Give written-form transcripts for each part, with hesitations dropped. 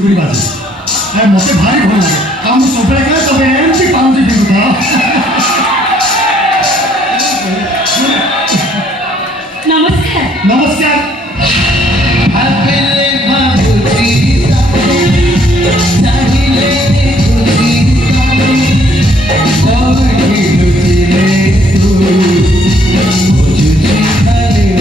गुरी बाजी अरे मते भारी भल लागे आ मु सबले कहे तबे एमसी पाउजी बिंदु था नमस्कार नमस्कार आपले बाबूजी चाहिले खुशी कोवडी लुचिले तू बुझुची खाले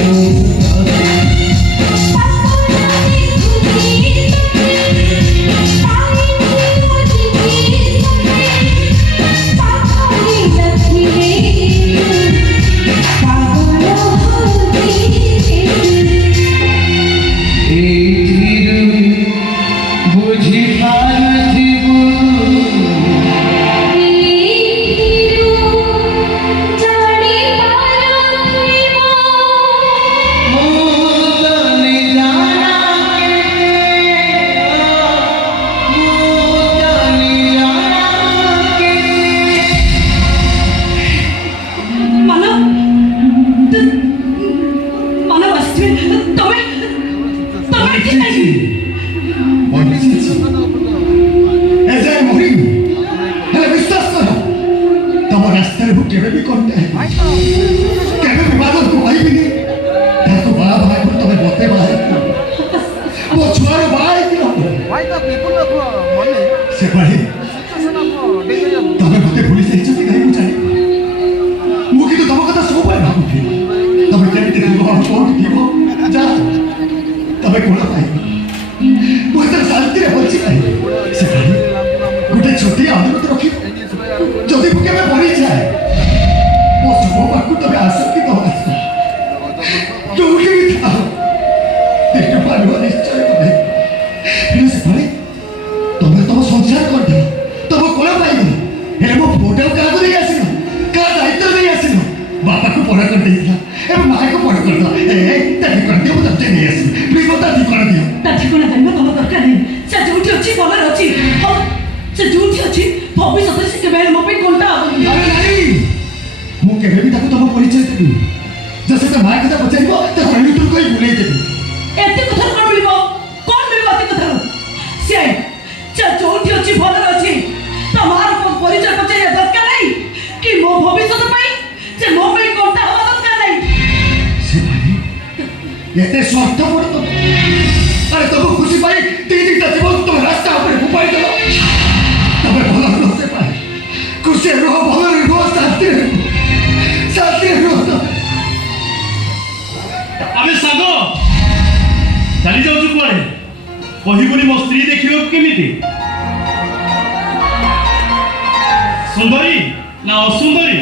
सुंदरी ना असुंदरी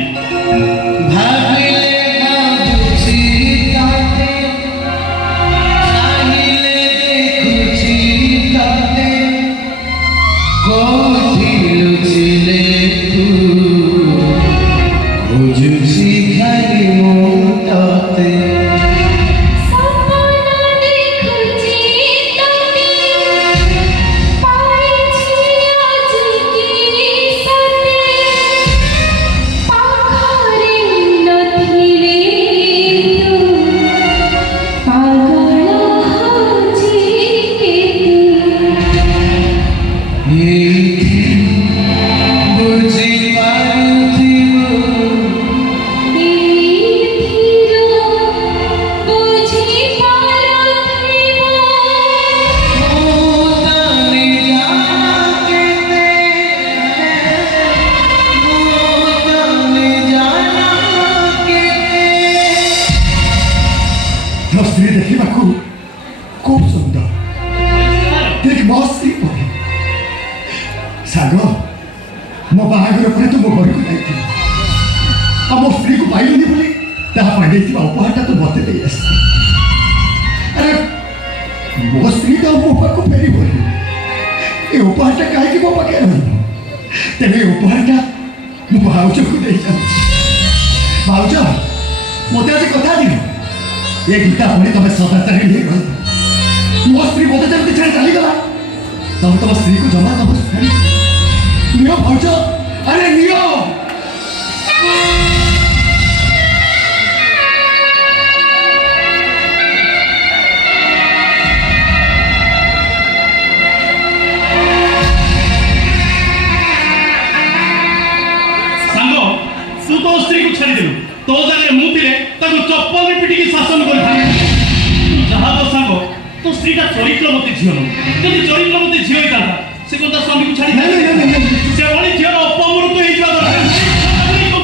ସ୍ତ୍ରୀଟା ଚରିତ୍ରବତୀ ଝିଅ ନୁହଁ। ଯଦି ଚରିତ୍ରବତୀ ଝିଅ ହେଇଥାନ୍ତା ସେ କଣ ତା ସ୍ୱାମୀକୁ ଛାଡ଼ି ନାଇଁ ନାଇଁ ନାଇଁ ନାଇଁ ସେଭଳି ଝିଅର ଅପମୃତ୍ୟୁ ହେଇଯିବା ଦରକାର।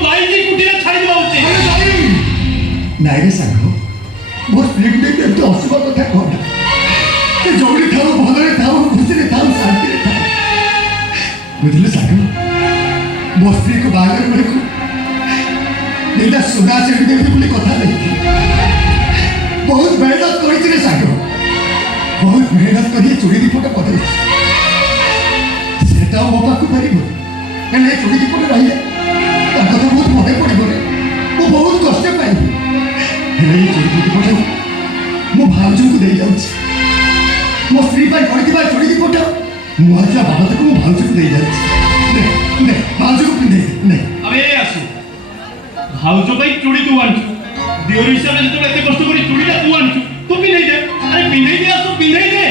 ବାଇଜି କୁଟିରେ ଛାଡ଼ିଦେବା ଉଚିତ। ନାଇଁ ରେ ସାଙ୍ଗ ମୋ ସ୍ତ୍ରୀକୁ ନେଇକି ଏମିତି ଅଶୁଭ କଥା କହନା। ସେ ଯୋଉଠି ଥାଉ ଭଲରେ ଥାଉ ଖୁସିରେ ଥାଉ ଶାନ୍ତିରେ ଥାଉ ବୁଝିଲେ ସାଙ୍ଗ। ମୋ ସ୍ତ୍ରୀକୁ ବାହାଘର ବେଳକୁ ଦିଟା ସୁନା ଚେଡ଼ି ଦେବି ବୋଲି କଥା ଦେଇଥିଲି। ବହୁତ ମେହନତ କରିଛି ରେ ସାଙ୍ଗ। ବହୁତ ମେହନତ କରି ଚୁଡ଼ି ଦୀପଟା ବଦଳେଇଛି। ସେଟା ମୋ ପାଖକୁ ପାରିବ ହେଲେ ଏ ଚୁଡ଼ି ଦୀପଟା ରହିଲେ ତା କଥା ବହୁତ ମନେ ପଡ଼ିବ ରେ। ମୁଁ ବହୁତ କଷ୍ଟ ପାଇବି ହେଲେ ଏ ଚୁଡ଼ି ଦୀପଟା ମୁଁ ଭାଉଜଙ୍କୁ ଦେଇଯାଉଛି। ମୋ ସ୍ତ୍ରୀ ପାଇଁ କରିଥିବା ଚୁଡ଼ି ଦୀପଟା ମୁଁ ଆଜି ବାବଦକୁ ମୁଁ ଭାଉଜକୁ ଦେଇଯାଉଛି। ଭାଉଜକୁ ପିନ୍ଧେ ନେ। ଆମେ ଆସୁ ଭାଉଜ ପାଇଁ ଚୁଡ଼ି ତୁ ଆଣିଛୁ। ଦିଅର ହିସାବରେ ଯେତେବେଳେ ଏତେ କଷ୍ଟ କରି ଚୁଡ଼ିଟା ତୁ ଆଣିଛୁ ତୁ ପିନ୍ଧେଇ ଦେ। ଆରେ ପିନ୍ଧେଇ ଦେ ଆସୁ ପିନ୍ଧେଇ ଦେ।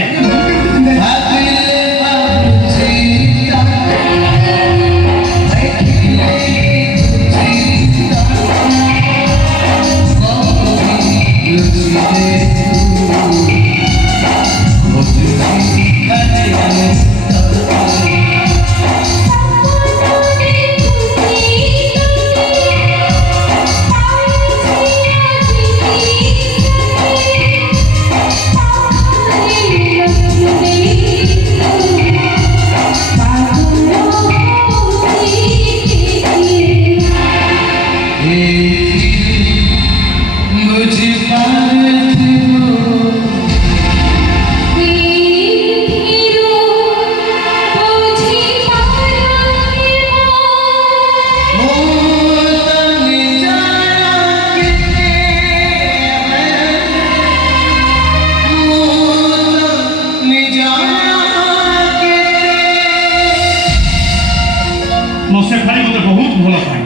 शेफाली मते बहुत भल पाए।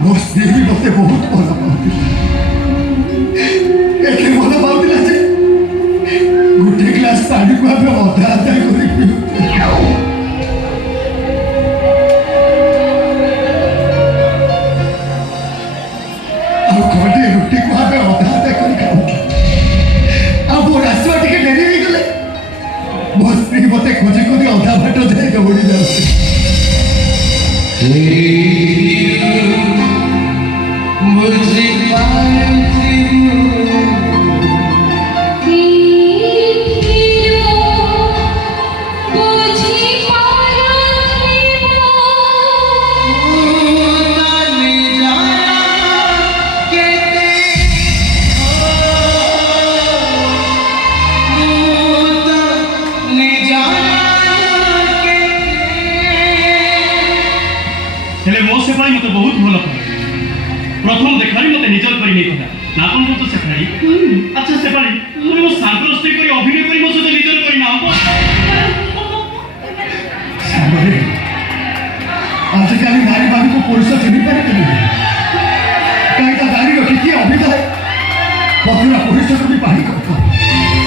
मो स्त्री भी मते बहुत भल पाउथिला। एके भल पाउथिला जे गुटे ग्लास पानी को आबे अधा अधा करि पिउथिला। आ खंडे रोटी को आबे अधा अधा करि खाउथिला। आ मोर आसवा टिके डेरी हो गले। मो स्त्री मते खोजे खोजे अधा बाट जाय दौड़ी जाउछि। मुझे मते बहुत भल पाए। प्रथम देखारी मते निजर करी नहीं था ना कौन तो शेफाली। अच्छा शेफाली तुम मो सांकर स्त्री करी अभिनय करी मो सहित निजर करी ना सामरे आजकल नारी बाबू को पुरुष चिन्ह पारे कि कहीं नारी रखी किए अभिनय पथुरा पुरुष को भी पाही करता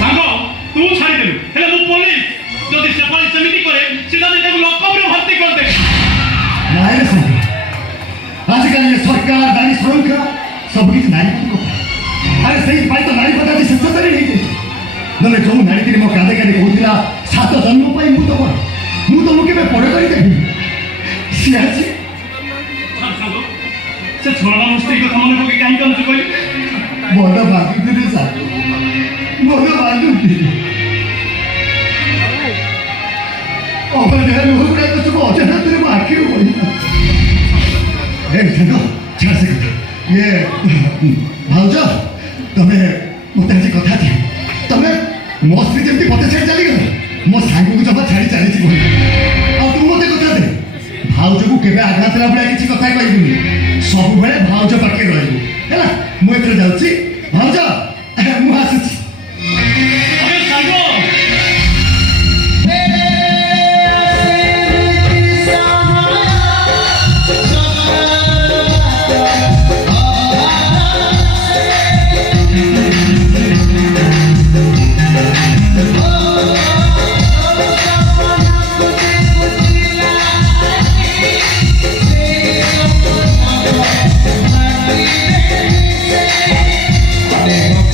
सांगो तू छाड़ी देलु हेले मो पुलिस जदि शेफाली समिति करे सीधा सीधा लॉकअप रे भर्ती कर दे। नाई रे सामरे आजकल ये सरकार नारी सुरक्षा सब किसी नारी को अरे सही पाई तो नारी पता शिक्षा नहीं थी नले जो नारी की मो कादे कादे कहूला 7 जन्म पाई मु तो मुके में पड़े करी देबी सी आछि सांगो से छोड़ा मुस्त्री को मन को काई कम से कोई बड़ा बाकी रे साथ बड़ा बाकी और ने लोग का तो अचानक तेरे आंखें पड़ी चलो छाड़ से ये भाउज तमे मत आज कथा थी तमे मो स्त्री जमी मत छाड़ी चली गल मो सांग को जब छाड़ी चली तू मत कथा दे भाउज को केबे आघात ला बड़ा किसी कथा कहबुनी सब बेले भाउज पाके रहबू हैला मु एथरे जाउची भाउज मु आसुची अरे सांगो Never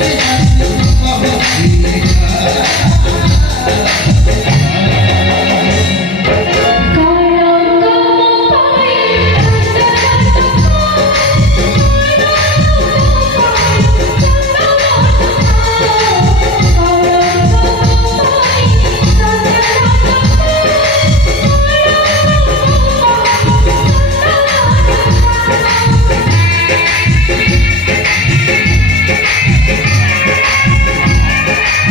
से